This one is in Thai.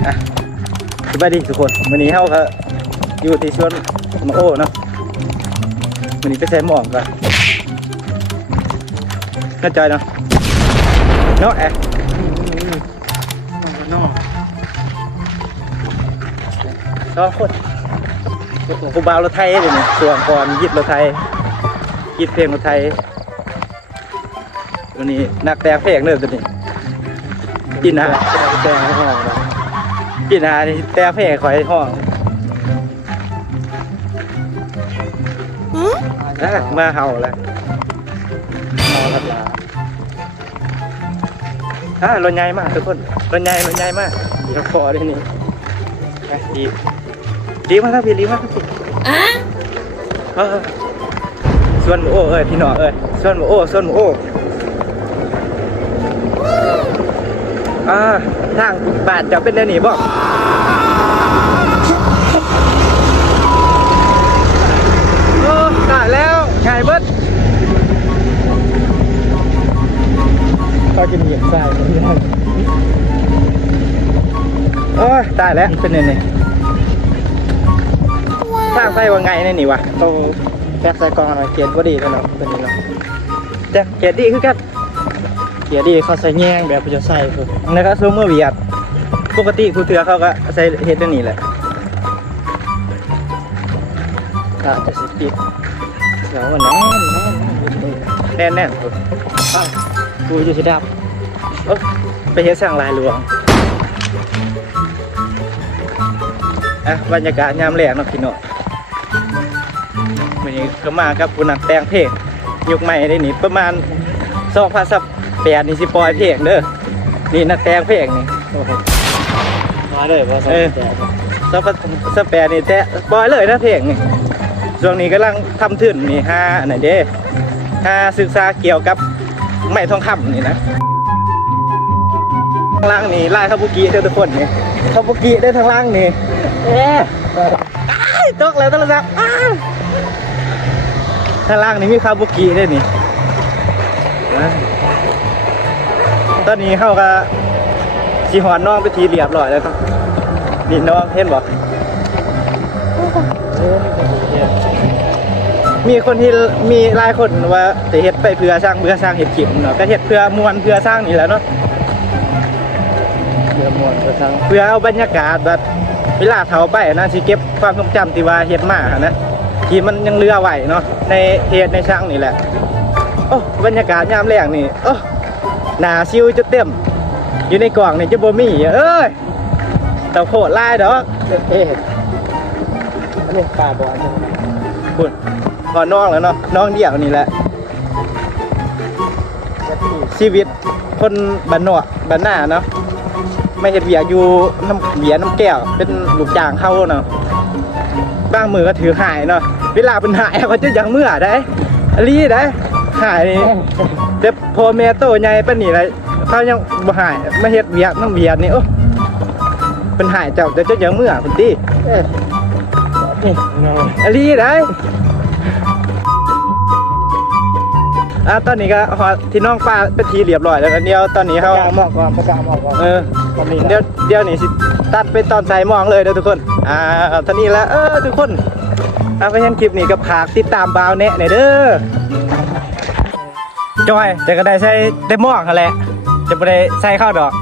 สวัสดีทุกคนวันนี้เขาก็อยู่ที่สวนมะโอ้เนาะวันนี้ไปใส่หมองกันน่าใจเนาะเนาะนอกก็โคตรกูบ่าวรถไทยเลยเนี่ยส่วนก่อนยิดรถไทยยิดเพลงรถไทยวันนี้นักแต่งเพลงเลยตัวนี้กินหาแต่งห้องกินหาที่แต่งเพลงคอยห้องมาเห่าแล้วเห่าลับลารถใหญ่มากทุกคนรถใหญ่มากดีพอเลยนี่ดีมากครับพี่ดีมากครับพี่ส่วนโอ้พี่หน่อส่วนโอ้ทางบาดจะเป็นเรื่องนี้บ่ตายแล้วไงเบิดเขาจะเหยียบทรายโอ้ยตายแล้วเป็นยังไงสร้างไส้ว่าไงนี่วะโตแจ็คใส่กองอะไรเกียร์ก็ดีแล้วเนาะตัวนี้เนาะแจ็คเกียร์ดีคือกันเกียร์ดีเขาใส่แง่งแบบจะใส่คือแล้วก็ซูมเมอร์เวียดปกติผู้เถื่อเขาก็ใส่เฮ็ดนี่แหละก็จะสกิดเดี๋ยววันแน่นกูจะสิดับไปเฮ็ดสร้างลายหลวงบรรยากาศยามแลงเนาะพี่น้องวันนี้ก็มากับผู้นักแต่งเพลงยุคใหม่ได้นี่ประมาณ2018นี่สิปล่อยเพลงเด้อนี่นักแต่งเพลงนี่มาเลยว่า2018นี่แต่ปล่อยเลยนะเพลงนี่ช่วงนี้กำลังทำถึงนี่ไหนเด้ศึกษาเกี่ยวกับไม้ทองคำนี่นะทางล่างนี่ลายคาบุกิเด้อทุกคนนี่คาบุกิได้ทางล่างนี่ตกแล้วโทรศัพท์ทางล่างนี่มีคาบุกิได้นี่ตอนนี้เขาก็สีหอนน้องไปทีเรียบร้อยแล้วครับนี่น้องเห็นบ่มีคนที่มีหลายคนว่าจะเฮ็ดไปเพื่อสร้างเฮ็ดคลิปเนาะก็เฮ็ดเพื่อมวลเพื่อสร้างนี่แหละเนาะเพื่อเอาบรรยากาศแบบเวลาเผาไปนะสิเก็บความทรงจำที่ว่าเฮ็ดมานะที่มันยังเหลือไว้เนาะในเฮ็ดในช่างนี่แหละโอ้บรรยากาศยามแลงนี่โอ้หน้าซิวจะเต็มอยู่ในกล่องนี่จะบ่มีเอ้ยเต่าโคตรลายดอกอันนี้ปลาบอลคุณพอน้องแล้วเนาะน้องเดี่ยวนี่แหละชีวิตคนบ้านนอกบ้านหน้าเนาะไม่เห็นเบียอยู่น้ำเบียน้ำแก้วเป็นลูกจ้างเข้าเนาะบางมือก็ถือหายเนาะเวลาเป็นหายเขาจะยังเมื่อได้รีได้หายนี่เด็บพอเมโตใหญ่เป็นนี่ไรเขายังบ่หายไม่เห็นเบียน้ำเบียนี่โอ้เป็นหายเจ้าจะยังเมื่อคุณตีรีได้ตอนนี้ก็ที่น้องป้าเป็นทีเรียบร้อยแล้วเดียวตอนนี้เขาหมอกก่อนประกาศหมอกก่อนเดี๋ยวนี่สิตัดไปตอนใส่มองเลยเด้อทุกคนตอนนี้แล้วทุกคนไปเห็นคลิปนี้กับผากติดตามบ่าวแนะหน่อยเด้อจอยจะก็ได้ใส่ได้มองกันแหละจะไม่ได้ใส่เข้าดอก